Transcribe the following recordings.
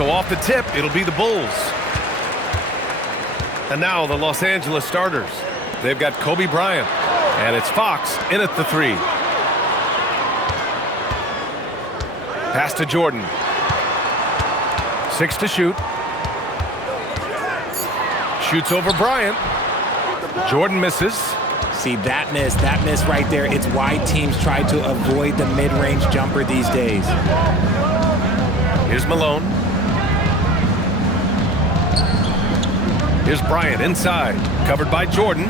So off the tip, it'll be the Bulls. And now the Los Angeles starters. They've got Kobe Bryant, and it's Fox in at the 3. Pass to Jordan. 6 to shoot. Shoots over Bryant. Jordan misses. See, that miss right there, it's why teams try to avoid the mid-range jumper these days. Here's Malone. Here's Bryant inside, covered by Jordan.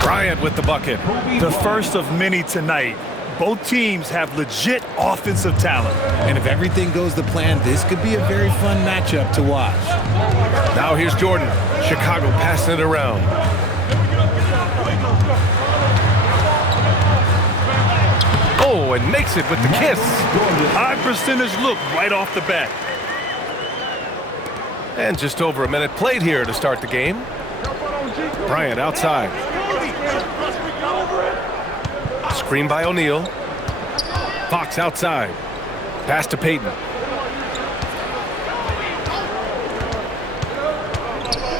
Bryant with the bucket. The first of many tonight. Both teams have legit offensive talent. And if everything goes to plan, this could be a very fun matchup to watch. Now here's Jordan. Chicago passing it around. Oh, and makes it with the kiss. High percentage look right off the bat. And just over a minute played here to start the game. Bryant outside. Screen by O'Neal. Fox outside. Pass to Payton.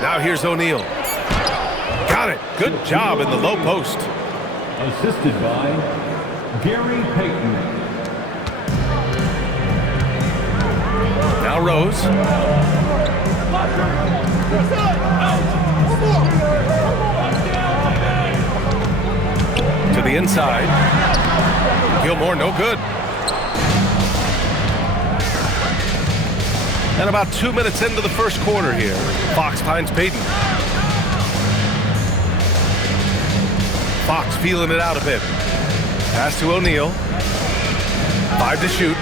Now here's O'Neal. Got it. Good job in the low post. Assisted by Gary Payton. Now Rose. To the inside. Gilmore, no good. And about 2 minutes into the first quarter here. Fox finds Payton. Fox feeling it out a bit. Pass to O'Neal. 5 to shoot.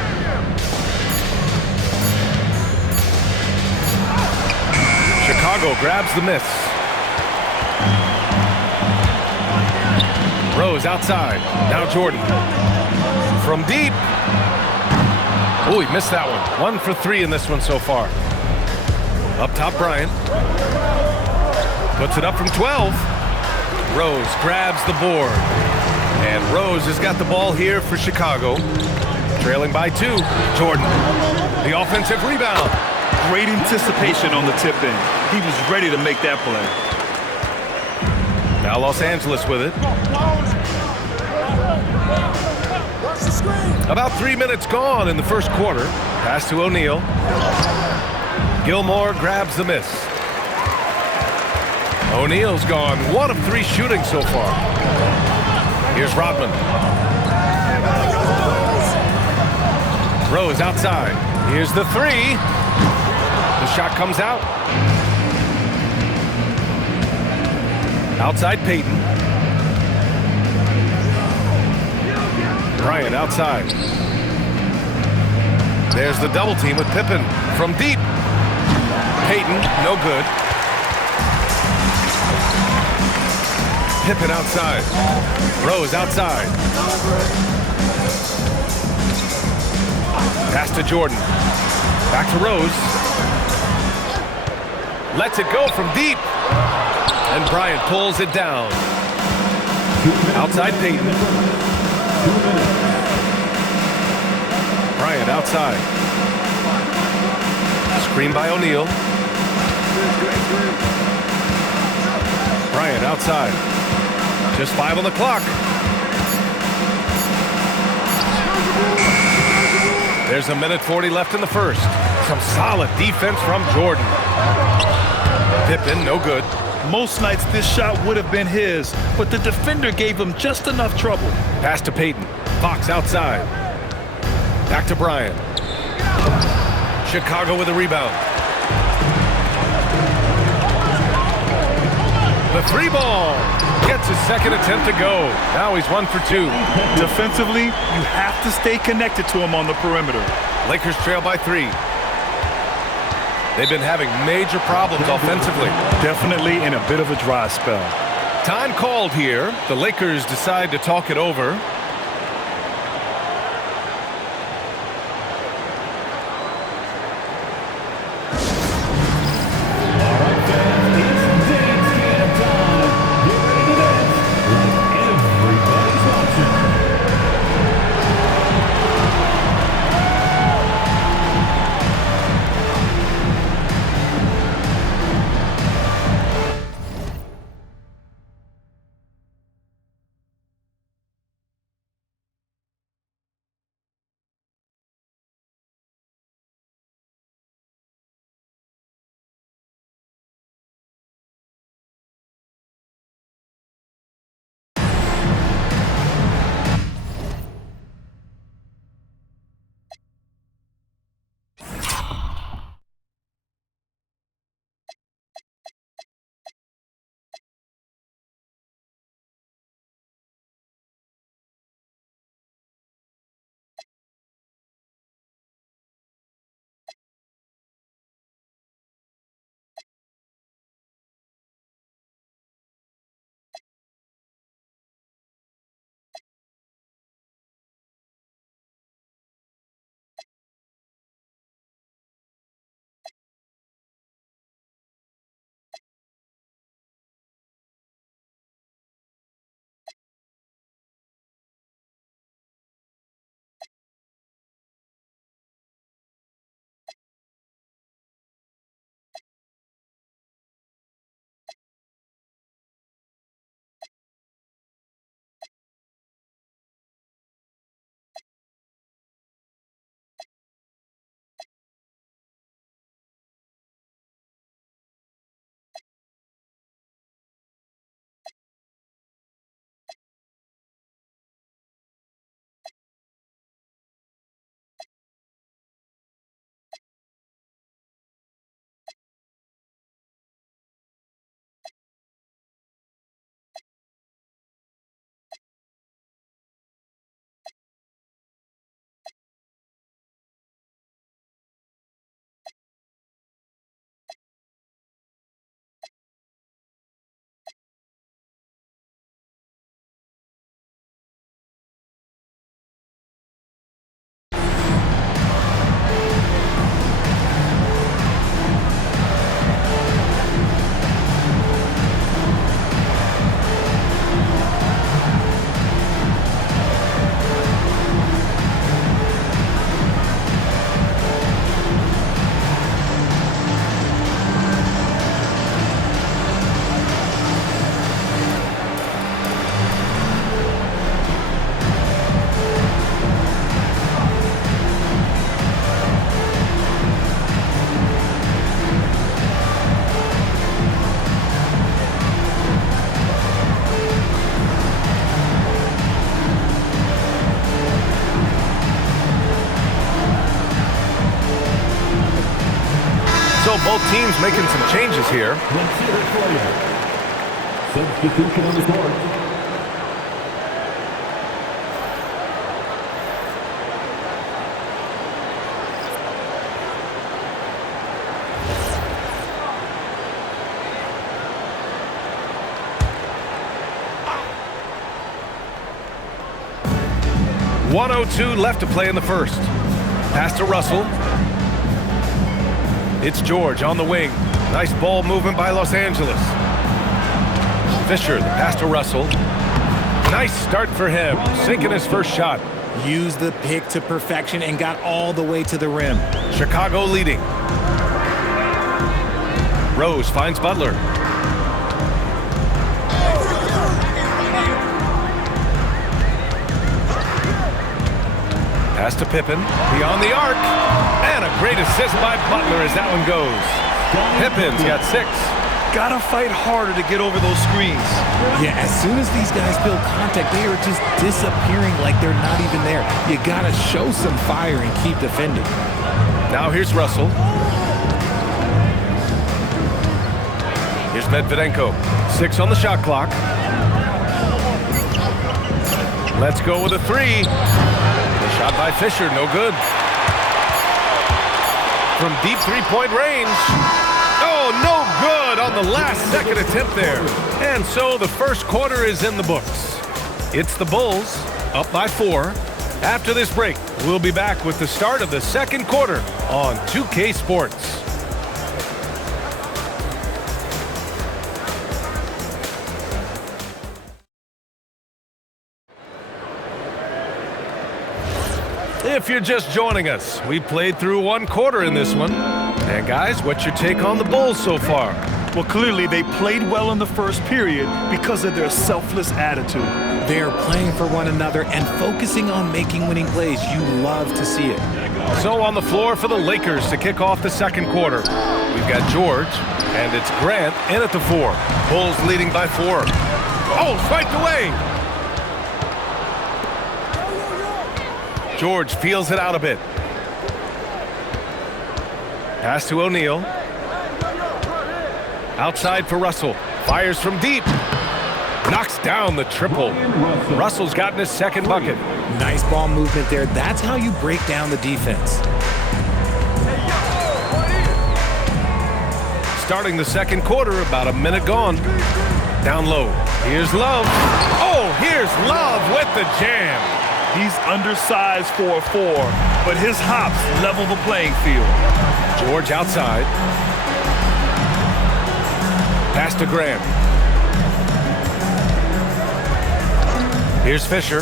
Chicago grabs the miss. Rose outside. Now Jordan. From deep. Oh, he missed that one. 1 for 3 in this one so far. Up top, Bryant. Puts it up from 12. Rose grabs the board. And Rose has got the ball here for Chicago. Trailing by 2. Jordan. The offensive rebound. Great anticipation on the tip-in. He was ready to make that play. Now Los Angeles with it. About 3 minutes gone in the first quarter. Pass to O'Neal. Gilmore grabs the miss. O'Neal's gone 1 of 3 shooting so far. Here's Rodman. Rose outside. Here's the 3. The shot comes out. Outside Payton. Bryant outside. There's the double team with Pippen from deep. Payton, no good. Pippen outside. Rose outside. Pass to Jordan. Back to Rose. Lets it go from deep. And Bryant pulls it down. Outside Payton. Bryant outside. Screen by O'Neal. Bryant outside. Just 5 on the clock. There's 1:40 left in the first. Some solid defense from Jordan. Pippen, no good. Most nights this shot would have been his, but the defender gave him just enough trouble. Pass to Payton. Fox outside. Back to Bryant. Chicago with a rebound. The 3 ball. Gets his second attempt to go. Now he's 1 for 2. Defensively, you have to stay connected to him on the perimeter. Lakers trail by 3. They've been having major problems offensively. Definitely in a bit of a dry spell. Time called here. The Lakers decide to talk it over. both teams making some changes here. Consider player. Substitution on the court. .102 left to play in the first. Pass to Russell. It's George on the wing. Nice ball movement by Los Angeles. Fisher, the pass to Russell. Nice start for him, sinking his first shot. Used the pick to perfection and got all the way to the rim. Chicago leading. Rose finds Butler. Pass to Pippen, beyond the arc, and a great assist by Butler as that one goes. Pippen's got 6. Gotta fight harder to get over those screens. Yeah, as soon as these guys feel contact, they are just disappearing like they're not even there. You gotta show some fire and keep defending. Now here's Russell. Here's Medvedenko. 6 on the shot clock. Let's go with a 3. Shot by Fisher, no good. From deep three-point range. Oh, no good on the last second attempt there. And so the first quarter is in the books. It's the Bulls up by 4. After this break, we'll be back with the start of the second quarter on 2K Sports. If you're just joining us, we played through 1 quarter in this one. And guys, what's your take on the Bulls so far? Well, clearly they played well in the first period because of their selfless attitude. They are playing for one another and focusing on making winning plays. You love to see it. So on the floor for the Lakers to kick off the second quarter, we've got George, and it's Grant in at the 4. Bulls leading by 4. Oh, swiped away! George feels it out a bit. Pass to O'Neal. Outside for Russell. Fires from deep. Knocks down the triple. Russell's gotten his second bucket. Nice ball movement there. That's how you break down the defense. Starting the second quarter, about a minute gone. Down low. Here's Love. Oh, here's Love with the jam. He's undersized for a 4, but his hops level the playing field. George outside. Pass to Graham. Here's Fisher.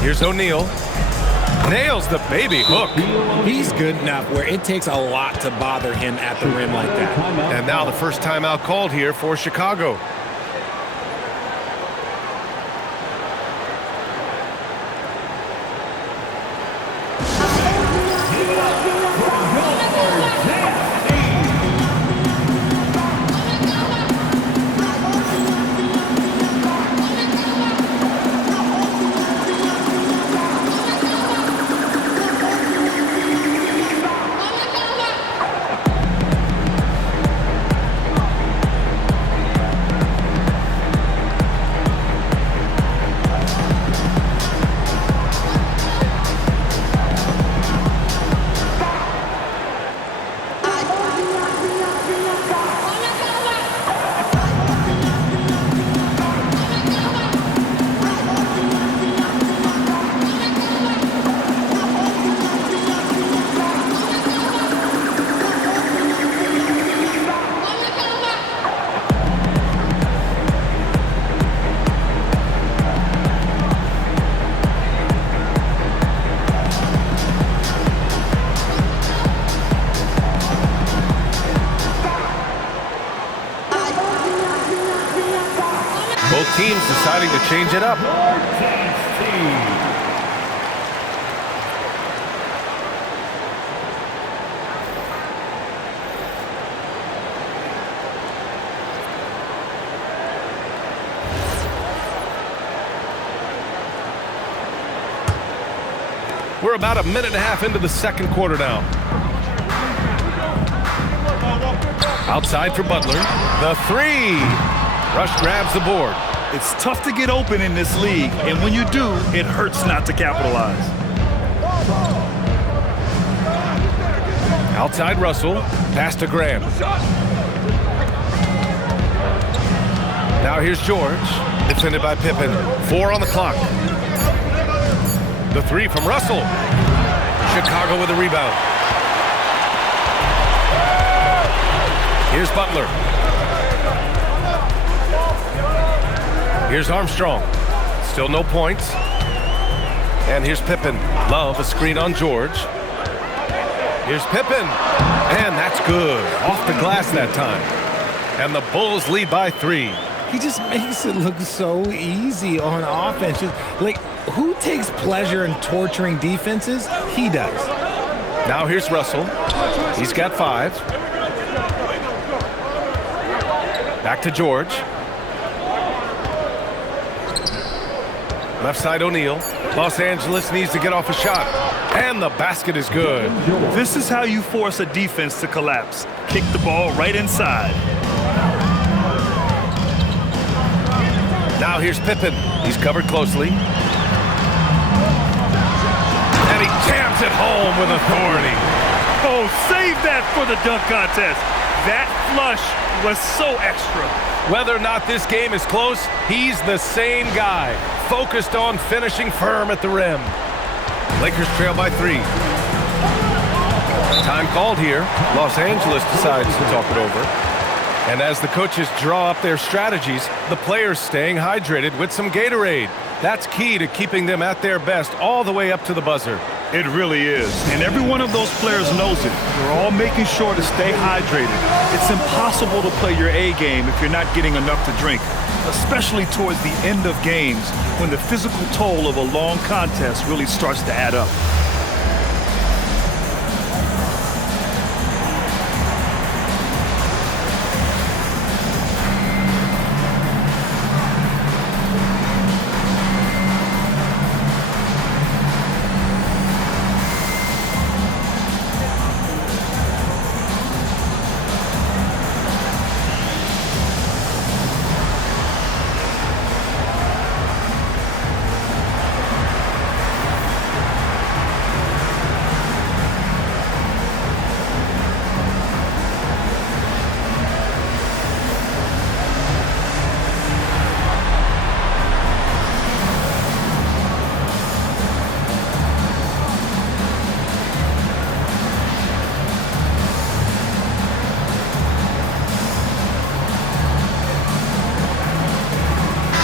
Here's O'Neal. Nails the baby hook. He's good enough where it takes a lot to bother him at the rim like that. And now the first timeout called here for Chicago. Both teams deciding to change it up. We're about a minute and a half into the second quarter now. Outside for Butler. The three. Rush grabs the board. It's tough to get open in this league, and when you do, it hurts not to capitalize. Outside Russell. Pass to Graham. Now here's George. Defended by Pippen. 4 on the clock. The three from Russell. Chicago with a rebound. Here's Butler. Here's Armstrong. Still no points. And here's Pippen. Love a screen on George. Here's Pippen. And that's good. Off the glass that time. And the Bulls lead by 3. He just makes it look so easy on offense. Like, who takes pleasure in torturing defenses? He does. Now here's Russell. He's got 5. Back to George. Left side O'Neal. Los Angeles needs to get off a shot. And the basket is good. This is how you force a defense to collapse. Kick the ball right inside. Now here's Pippen. He's covered closely. And he jams it home with authority. Oh, save that for the dunk contest. That flush was so extra. Whether or not this game is close, he's the same guy, focused on finishing firm at the rim. Lakers trail by 3. Time called here. Los Angeles decides to talk it over. And as the coaches draw up their strategies, the players staying hydrated with some Gatorade. That's key to keeping them at their best all the way up to the buzzer. It really is. And every one of those players knows it. They're all making sure to stay hydrated. It's impossible to play your A game if you're not getting enough to drink, especially towards the end of games when the physical toll of a long contest really starts to add up.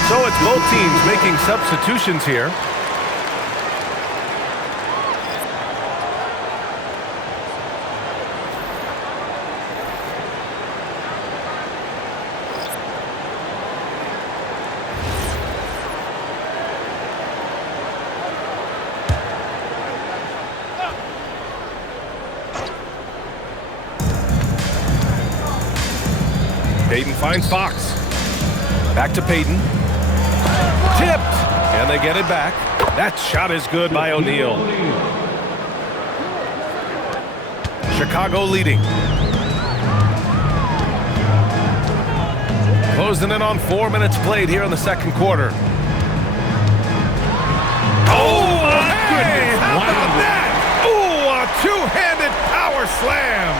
So it's both teams making substitutions here. Payton finds Fox. Back to Payton. Tipped, and they get it back. That shot is good by O'Neal. Chicago leading. Closing in on 4 minutes played here in the second quarter. Oh, my goodness! How about that? Oh, a two-handed power slam.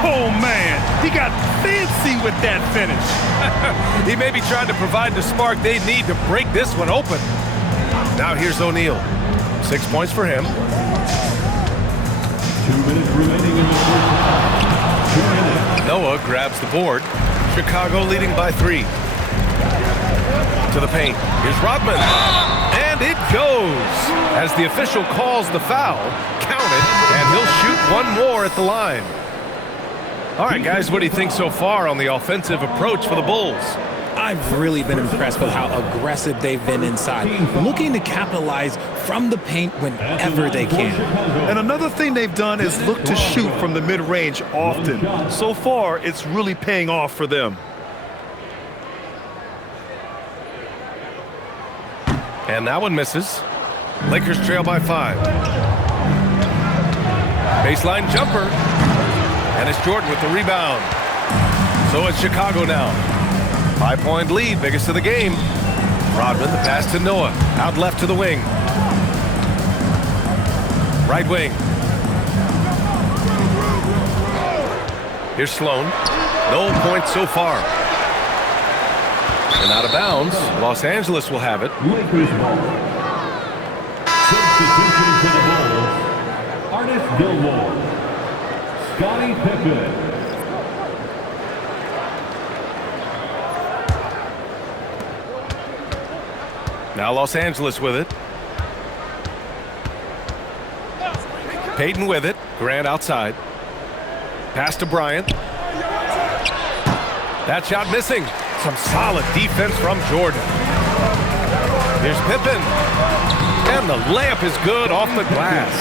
Oh, man, he got fancy with that finish. He may be trying to provide the spark they need to break this one open. Now here's O'Neal. 6 points for him. 2 minutes remaining in the first half. 2 minutes. Noah grabs the board. Chicago leading by 3. To the paint. Here's Rodman. And it goes. As the official calls the foul, count it, and he'll shoot one more at the line. All right, guys, what do you think so far on the offensive approach for the Bulls? I've really been impressed with how aggressive they've been inside, looking to capitalize from the paint whenever they can. And another thing they've done is look to shoot from the mid-range often. So far, it's really paying off for them. And that one misses. Lakers trail by 5. Baseline jumper. And it's Jordan with the rebound. So it's Chicago now. 5-point lead, biggest of the game. Rodman, the pass to Noah. Out left to the wing. Right wing. Here's Sloan. No points so far. And out of bounds. Los Angeles will have it. Lakers ball. Substitution for the Bulls. Artis Gilmore. Scottie Pippen. Now Los Angeles with it. Payton with it. Grant outside. Pass to Bryant. That shot missing. Some solid defense from Jordan. Here's Pippen. And the layup is good off the glass.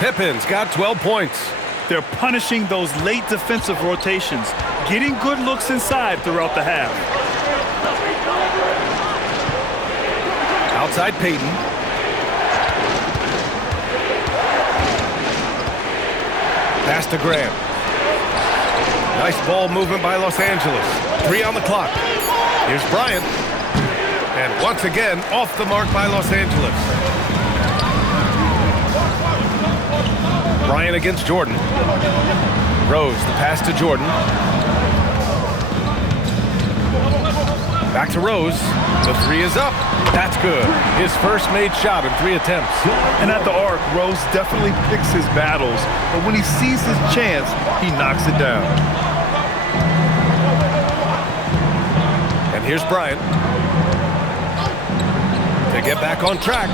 Pippen's got 12 points. They're punishing those late defensive rotations, getting good looks inside throughout the half. Outside Payton. Pass to Graham. Nice ball movement by Los Angeles. 3 on the clock. Here's Bryant. And once again, off the mark by Los Angeles. Bryant against Jordan. Rose, the pass to Jordan. Back to Rose. The 3 is up. That's good. His first made shot in 3 attempts. And at the arc, Rose definitely picks his battles, but when he sees his chance, he knocks it down. And here's Bryant to get back on track.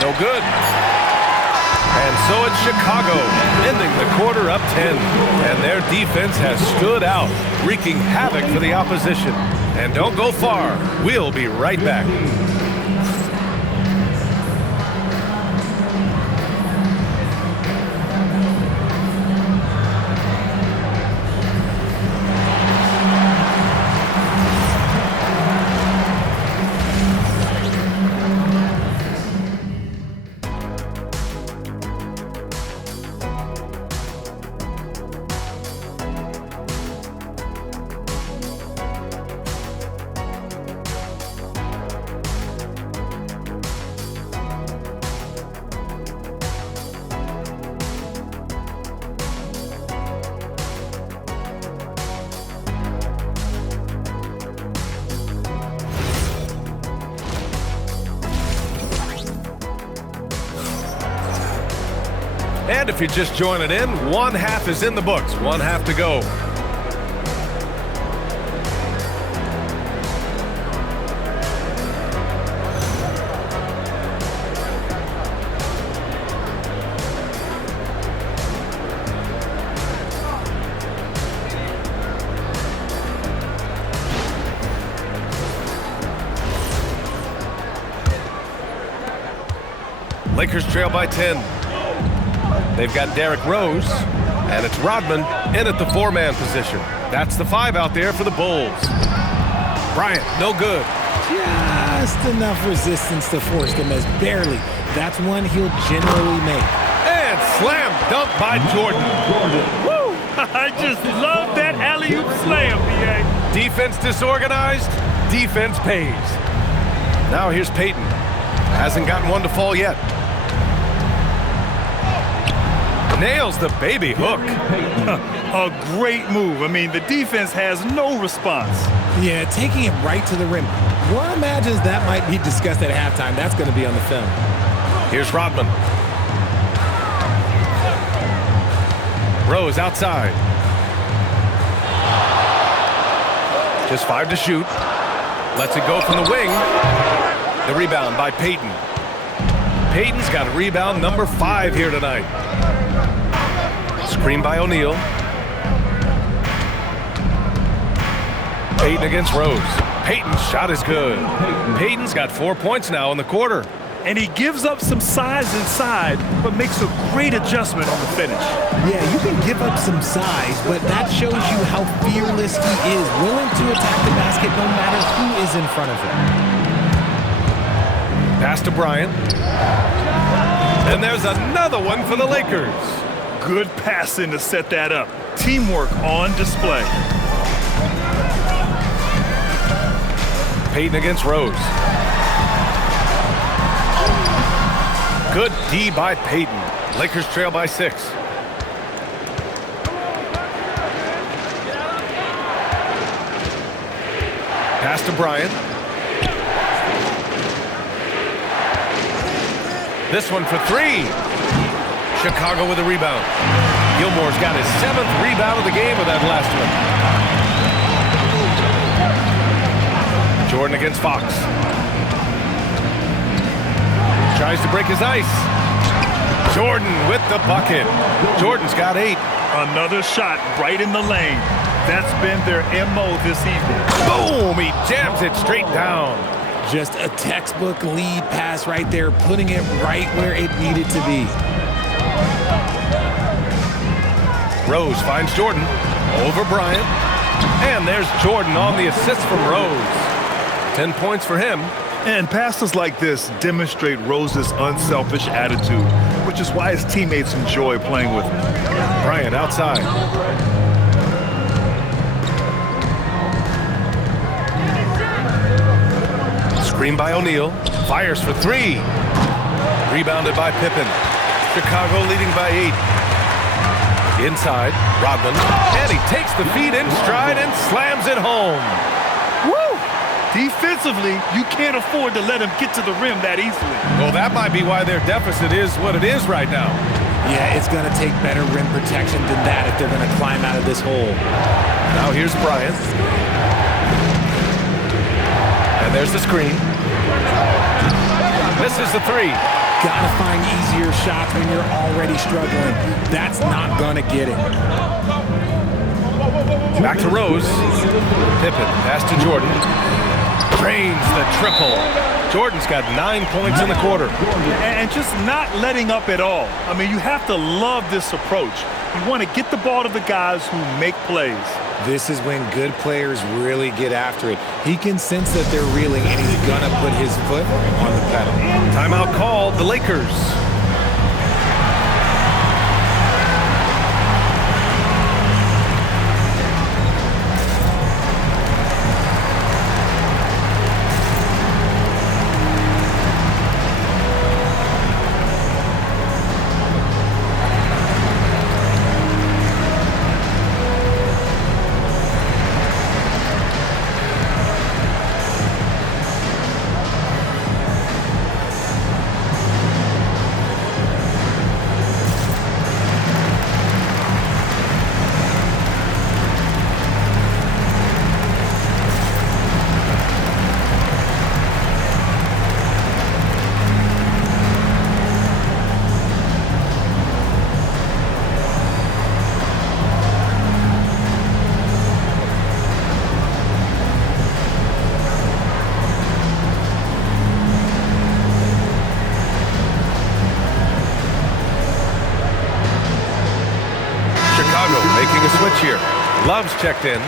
No good. And so it's Chicago, ending the quarter up 10. And their defense has stood out, wreaking havoc for the opposition. And don't go far. We'll be right back. And if you're just joining in, 1 half is in the books. 1 half to go. Lakers trail by 10. They've got Derrick Rose, and it's Rodman in at the 4-man position. That's the 5 out there for the Bulls. Bryant, no good. Just enough resistance to force them as barely. That's one he'll generally make. And slam dunk by Jordan. Woo! I just love that alley-oop slam, B.A. Defense disorganized, defense pays. Now here's Payton. Hasn't gotten one to fall yet. Nails the baby hook. A great move. I mean, the defense has no response. Yeah, taking it right to the rim. One imagines that might be discussed at halftime. That's going to be on the film. Here's Rodman. Rose outside. Just 5 to shoot. Lets it go from the wing. The rebound by Payton. Payton's got rebound number 5 here tonight. Screen by O'Neal. Payton against Rose. Payton's shot is good. Payton's got 4 points now in the quarter. And he gives up some size inside, but makes a great adjustment on the finish. Yeah, you can give up some size, but that shows you how fearless he is, willing to attack the basket no matter who is in front of him. Pass to Bryant. And there's another one for the Lakers. Good passing to set that up. Teamwork on display. Payton against Rose. Good D by Payton. Lakers trail by 6. Pass to Bryant. This one for 3. Chicago with a rebound. Gilmore's got his 7th rebound of the game with that last one. Jordan against Fox. Tries to break his ice. Jordan with the bucket. Jordan's got 8. Another shot right in the lane. That's been their MO this evening. Boom! He jams it straight down. Just a textbook lead pass right there, putting it right where it needed to be. Rose finds Jordan over Bryant. And there's Jordan on the assist from Rose. 10 points for him. And passes like this demonstrate Rose's unselfish attitude, which is why his teammates enjoy playing with him. Bryant outside. Screen by O'Neal. Fires for 3. Rebounded by Pippen. Chicago leading by 8. Inside, Rodman. And he takes the feed in stride and slams it home. Woo! Defensively, you can't afford to let him get to the rim that easily. Well, that might be why their deficit is what it is right now. Yeah, it's going to take better rim protection than that if they're going to climb out of this hole. Now here's Bryant. And there's the screen. Misses the 3. Gotta find easier shots when you're already struggling. That's not gonna get it. Back to Rose. Pippen, pass to Jordan. Drains the triple. Jordan's got 9 points in the quarter. And just not letting up at all. I mean, you have to love this approach. You want to get the ball to the guys who make plays. This is when good players really get after it. He can sense that they're reeling, and he's gonna put his foot on the pedal. Timeout called, the Lakers. Making a switch here. Love's checked in.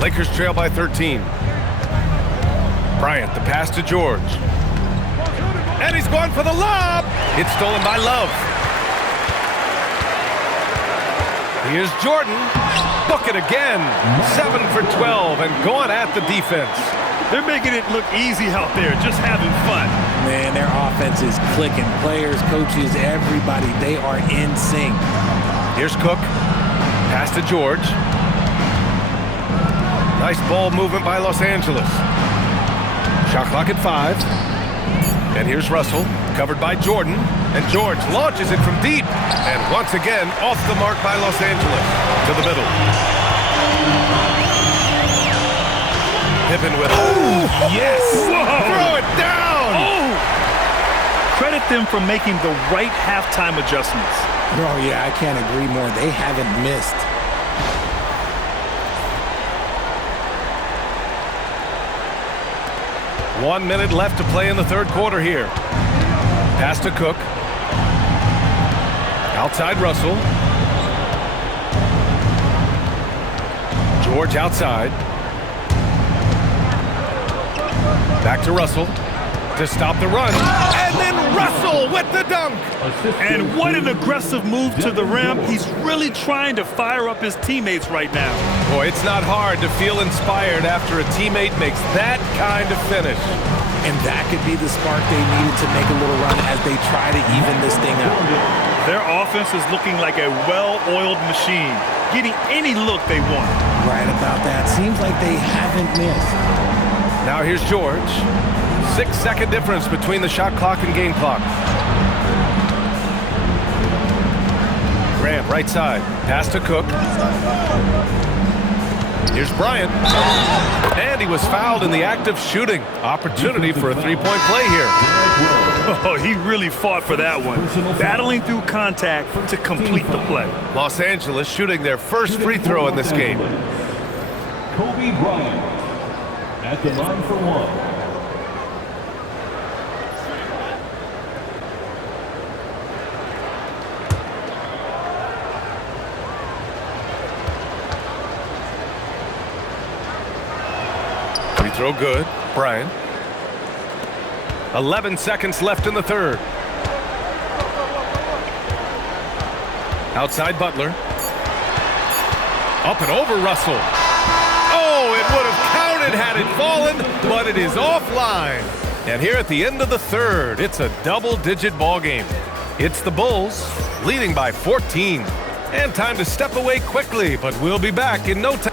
Lakers trail by 13. Bryant, the pass to George. And he's going for the lob. It's stolen by Love. Here's Jordan. Book it again. 7 for 12 and going at the defense. They're making it look easy out there, just having fun. Man, their offense is clicking. Players, coaches, everybody, they are in sync. Here's Cook. Pass to George. Nice ball movement by Los Angeles. Shot clock at 5. And here's Russell, covered by Jordan. And George launches it from deep. And once again, off the mark by Los Angeles. To the middle. Pippen with it. Oh, yes! Whoa. Throw it down! Oh! Credit them for making the right halftime adjustments. Oh, yeah, I can't agree more. They haven't missed. One minute left to play in the third quarter here. Pass to Cook. Outside Russell. George outside. Back to Russell to stop the run. And then Russell with the dunk. And what an aggressive move to the rim. He's really trying to fire up his teammates right now. Boy, it's not hard to feel inspired after a teammate makes that kind of finish. And that could be the spark they needed to make a little run as they try to even this thing up. Their offense is looking like a well-oiled machine, getting any look they want. Right about that. Seems like they haven't missed. Now here's George. 6-second difference between the shot clock and game clock. Graham, right side. Pass to Cook. Here's Bryant. And he was fouled in the act of shooting. Opportunity for a three-point play here. Oh, he really fought for that one. Battling through contact to complete the play. Los Angeles shooting their first free throw in this game. Kobe Bryant at the line for one. Free throw good. Bryant. 11 seconds left in the third. Outside Butler. Up and over Russell. Oh, it would have counted had it fallen, but it is offline. And here at the end of the third, it's a double-digit ball game. It's the Bulls leading by 14. And time to step away quickly, but we'll be back in no time.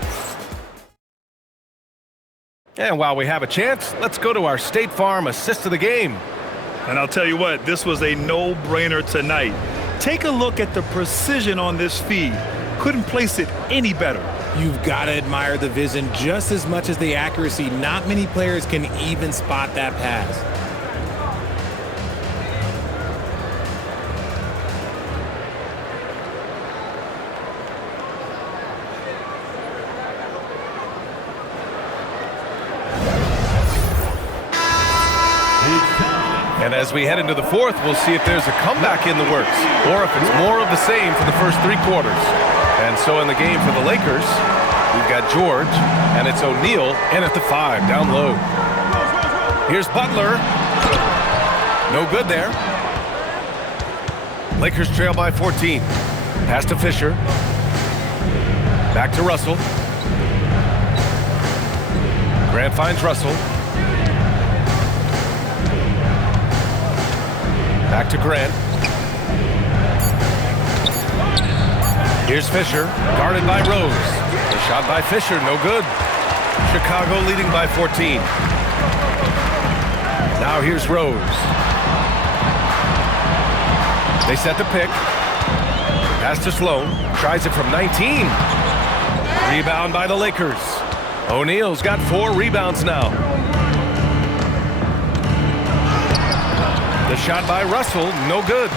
And while we have a chance, let's go to our State Farm assist of the game. And I'll tell you what, this was a no-brainer tonight. Take a look at the precision on this feed. Couldn't place it any better. You've got to admire the vision just as much as the accuracy. Not many players can even spot that pass. And as we head into the fourth, we'll see if there's a comeback in the works or if it's more of the same for the first three quarters. And so in the game for the Lakers, we've got George, and it's O'Neal in at the 5, down low. Here's Butler. No good there. Lakers trail by 14. Pass to Fisher. Back to Russell. Grant finds Russell. Back to Grant. Here's Fisher, guarded by Rose. The shot by Fisher, no good. Chicago leading by 14. Now here's Rose. They set the pick. Pass to Sloan. Tries it from 19. Rebound by the Lakers. O'Neal's got 4 rebounds now. The shot by Russell, no good.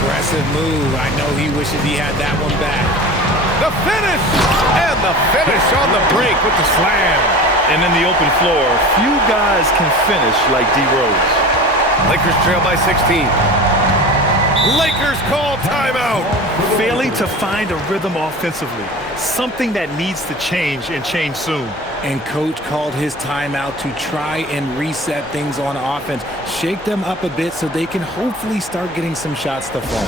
Aggressive move. I know he wishes he had that one back. The finish! And the finish on the break with the slam. And in the open floor, few guys can finish like D. Rose. Lakers trail by 16. Lakers call timeout. Failing to find a rhythm offensively. Something that needs to change and change soon. And coach called his timeout to try and reset things on offense. Shake them up a bit so they can hopefully start getting some shots to fall.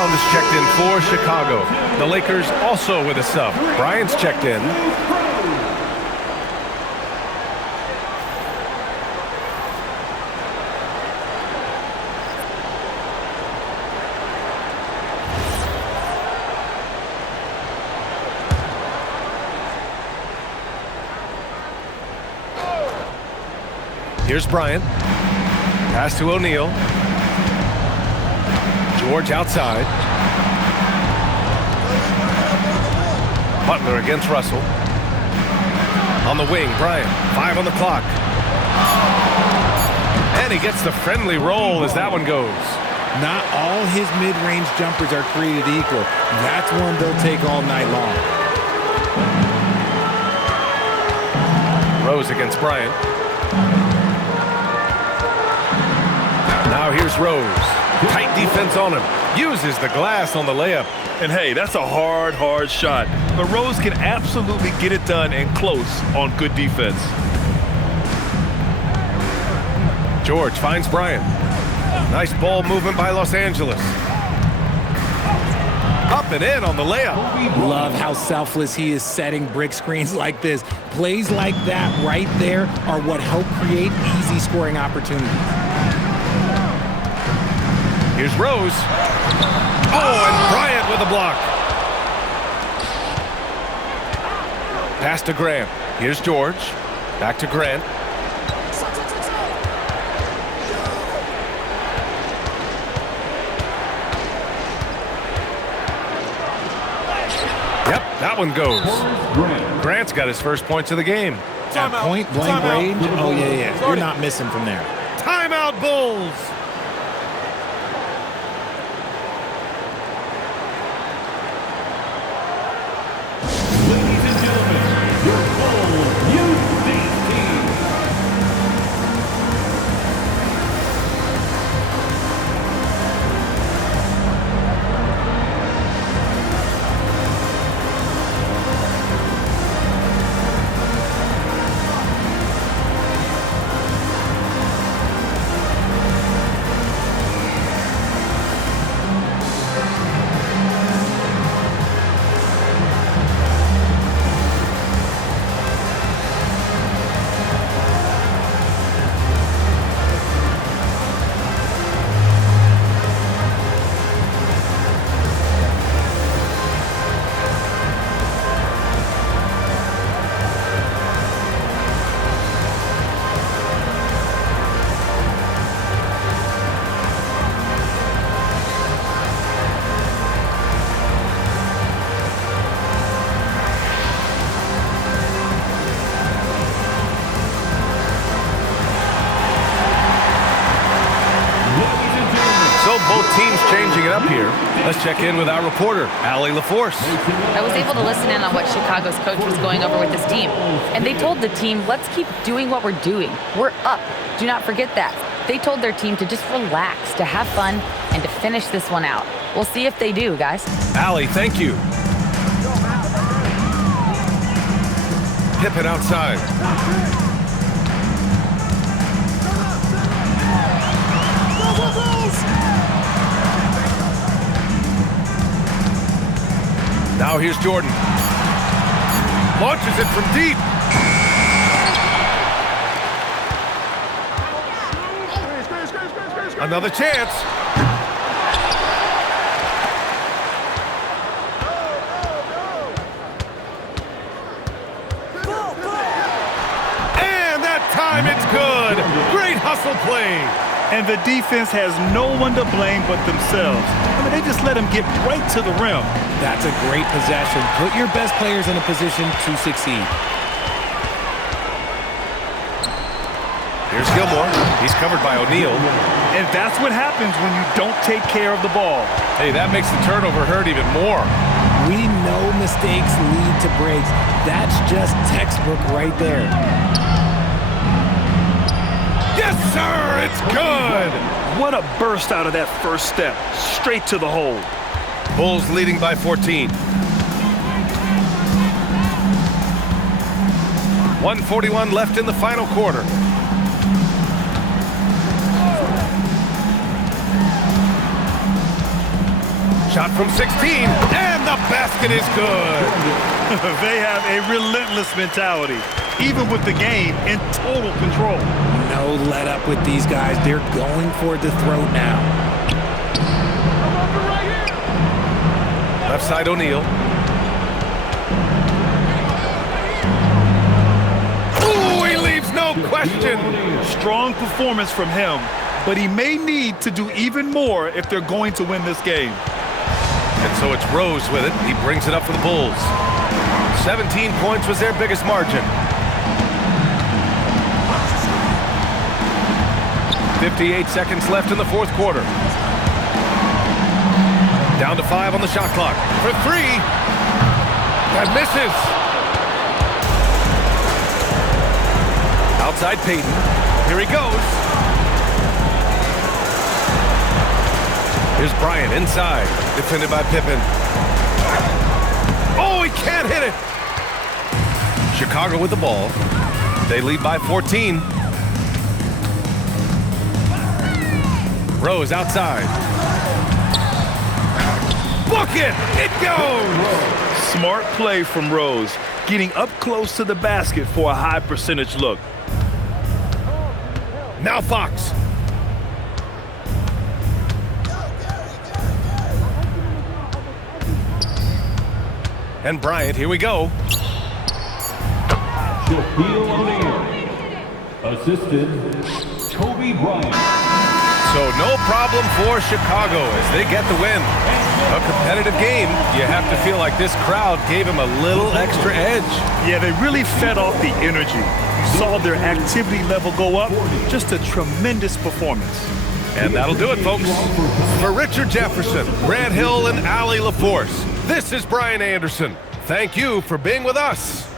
Brown is checked in for Chicago. The Lakers also with a sub. Bryant's checked in. Here's Bryant. Pass to O'Neal. George outside. Butler against Russell. On the wing, Bryant. 5 on the clock. And he gets the friendly roll as that one goes. Not all his mid-range jumpers are created equal. That's one they'll take all night long. Rose against Bryant. Now here's Rose. Tight defense on him. Uses the glass on the layup. And hey, that's a hard shot. But Rose can absolutely get it done and close on good defense. George finds Bryant. Nice ball movement by Los Angeles. Up and in on the layup. Love how selfless he is setting brick screens like this. Plays like that right there are what help create easy scoring opportunities. Here's Rose. Oh, and Bryant with a block. Pass to Grant. Here's George. Back to Grant. Yep, that one goes. Grant's got his first points of the game. At point blank range? Oh, yeah. You're not missing from there. Timeout, Bulls. Ladies and gentlemen, your Bulls Youth team. Both teams changing it up here. Let's check in with our reporter, Allie LaForce. I was able to listen in on what Chicago's coach was going over with his team. And they told the team, let's keep doing what we're doing. We're up. Do not forget that. They told their team to just relax, to have fun, and to finish this one out. We'll see if they do, guys. Allie, thank you. Pippen outside. Now here's Jordan. Launches it from deep. Another chance. And that time it's good. Great hustle play. And the defense has no one to blame but themselves. I mean, they just let him get right to the rim. That's a great possession. Put your best players in a position to succeed. Here's Gilmore. He's covered by O'Neal. And that's what happens when you don't take care of the ball. Hey, that makes the turnover hurt even more. We know mistakes lead to breaks. That's just textbook right there. Yes, sir, it's good. What a burst out of that first step. Straight to the hole. Bulls leading by 14. 1:41 left in the final quarter. Shot from 16, and the basket is good. They have a relentless mentality, even with the game in total control. No let up with these guys. They're going for the throat now. Left side O'Neal. Ooh, he leaves no question. Strong performance from him, but he may need to do even more if they're going to win this game. And so it's Rose with it. He brings it up for the Bulls. 17 points was their biggest margin. 58 seconds left in the fourth quarter. Down to 5 on the shot clock. For 3. That misses. Outside Payton. Here he goes. Here's Bryant inside. Defended by Pippen. Oh, he can't hit it. Chicago with the ball. They lead by 14. Rose outside. Bucket! It goes! Smart play from Rose, getting up close to the basket for a high percentage look. Now Fox. And Bryant, here we go. Shaquille O'Neal. Assistant, Kobe Bryant. So no problem for Chicago as they get the win. A competitive game. You have to feel like this crowd gave him a little extra edge. Yeah, they really fed off the energy. You saw their activity level go up. Just a tremendous performance. And that'll do it, folks. For Richard Jefferson, Grant Hill, and Allie LaForce, this is Brian Anderson. Thank you for being with us.